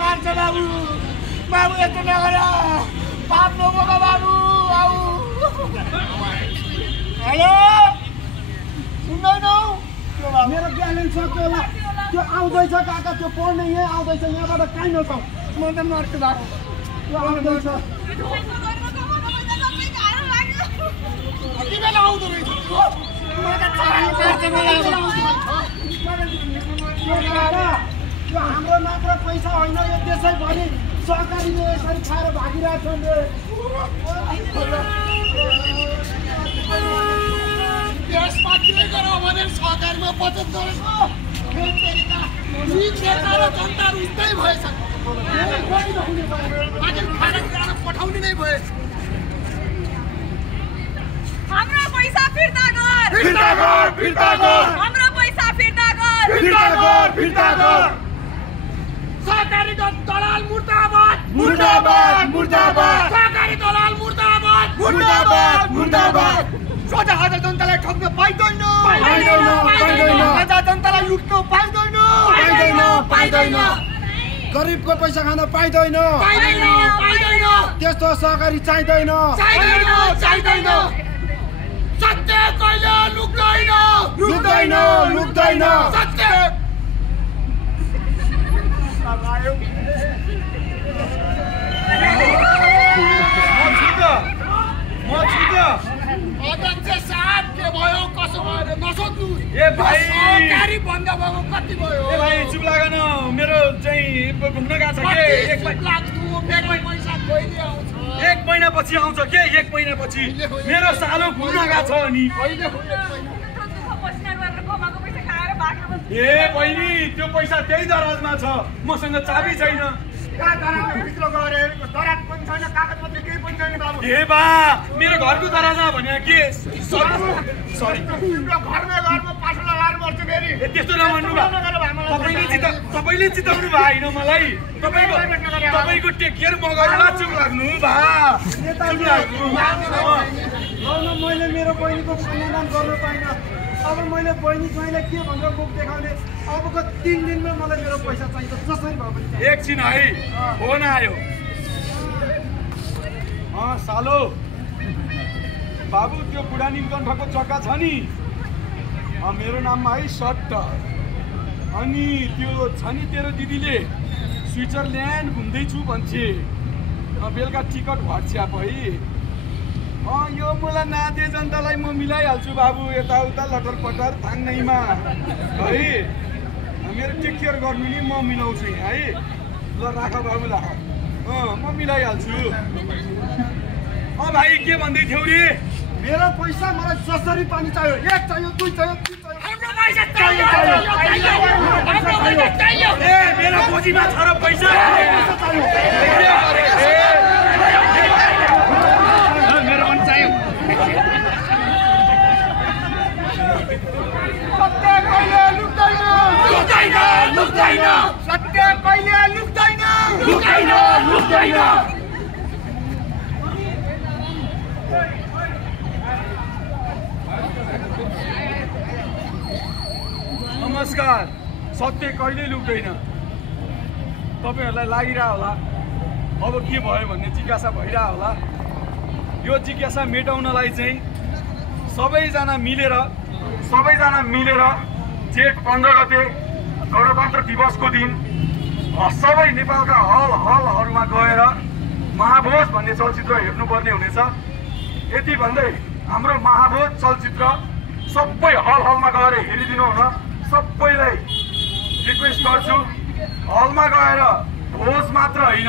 मार्छ बाबु बाबु यस्तो नगर पाप नबोक बाबु आऊ हेलो सुन्दैनौ मेरो ब्यालेन्स सक्यो होला त्यो आउँदैछ काका त्यो पढ्ने यहाँ आउँदैछ यहाँबाट काहीँ नजाऊ म त मर्छु बाबु त्यो आउँदैछ कति बेला आउँदो रहेछ म त छाड्नु पर्छ मलाई यो हाम्रो मात्र पैसा होइन यो देशैभरि सहकारीले यसरी खाएर भागिरहेको छ देशमा के गरौँ भने सहकारीमा बचत गरेको जनता र जनता उस्तै भएछ आखिर खाना खाना पठाउने नै भएछ हाम्रो पैसा फिर्ता गर फिर्ता गर फिर्ता गर हाम्रो पैसा फिर्ता गर फिर्ता गर फिर्ता गर सहकारी दलाल मुर्दाबाद मुर्दाबाद मुर्दाबाद सहकारी दलाल मुर्दाबाद मुर्दाबाद मुर्दाबाद सोझा आधा जनतालाई ठग्न पाइँदैन आधा जनतालाई लुट्न पाइँदैन पाइँदैन गरिबको पैसा खान पाइँदैन त्यस्तो सहकारी चाहिँदैन सत्य कहिले लुक्दैन लुक्दैन लुक्दैन सत्य अध्यक्ष साहब के भयो कसो भयो नसोध्नु ए भाइ सहकारी बन्द भएको कति भयो ए भाइ चुप लागन मेरो चाहिँ घुम्न गएको छ के एक पैसा कहिले आउँछ एक महिनापछि आउँछ के एक महिनापछि मेरो सालो घुम्न गएको छ अनि ए बहिनी त्यो पैसा त्यही दराजमा छ मसँग चाबी छैन ए बा मेरो घरको दराजमा भने के सरी त्यस्तो नभन्नु तपाईँले चिताउनु भए होइन मलाई तपाईँको टेक केयर म गरेर चुप लाग्नु मैले मेरो बहिनीको कन्यादान गर्न पाइनँ अब मैले बहिनी ज्वाइँलाई के भनेर मुख देखाउने अबको 3 दिनमा मलाई मेरो पैसा चाहिन्छ जसरी भए पनि एकछिन है फोन आयो सालो बाबु त्यो बुढा नीलकण्ठको चक्का छ नि मेरो नाममा है सट्ट अनि त्यो छ नि तेरो दिदीले स्विजरल्यान्ड घुम्दैछु भन्छे बेलुका टिकट व्हाट्सएप है यो मलाई नाते जनतालाई म मिलाइहाल्छु बाबु यताउता लटर पटर थाङ्नैमा है मेरो टेक केयर गर्नु नि म मिलाउँछु है ल राख बाबु राख म मिलाइहाल्छु भाइ के भन्दै थियौ रे मेरो पैसा मलाई जसरी पनि चाहियो एक चाहियो दुई चाहियो तीन चाहियो ए मेरो गोजीमा छ र पैसा मेरो पनि चाहियो सत्य कहिले लुक्दैन सत्य कहिले लुक्दैन नमस्कार सत्य कहिले लुक्दैन तपाईहरुलाई लागिरा होला अब के भयो भन्ने जिज्ञासा भइरा होला यो जिज्ञासा मेटाउनलाई चाहिँ सबैजना मिलेर जेठ 15 गते गणतन्त्र दिवसको दिन सबै नेपालका हलहरूमा गएर महाभोज भन्ने चलचित्र हेर्नुपर्ने हुनेछ यति भन्दै हाम्रो महाभोज चलचित्र सबै हलमा गएर हेरिदिनु हुन सबैलाई रिक्वेस्ट गर्छु हलमा गएर भोज मात्र होइन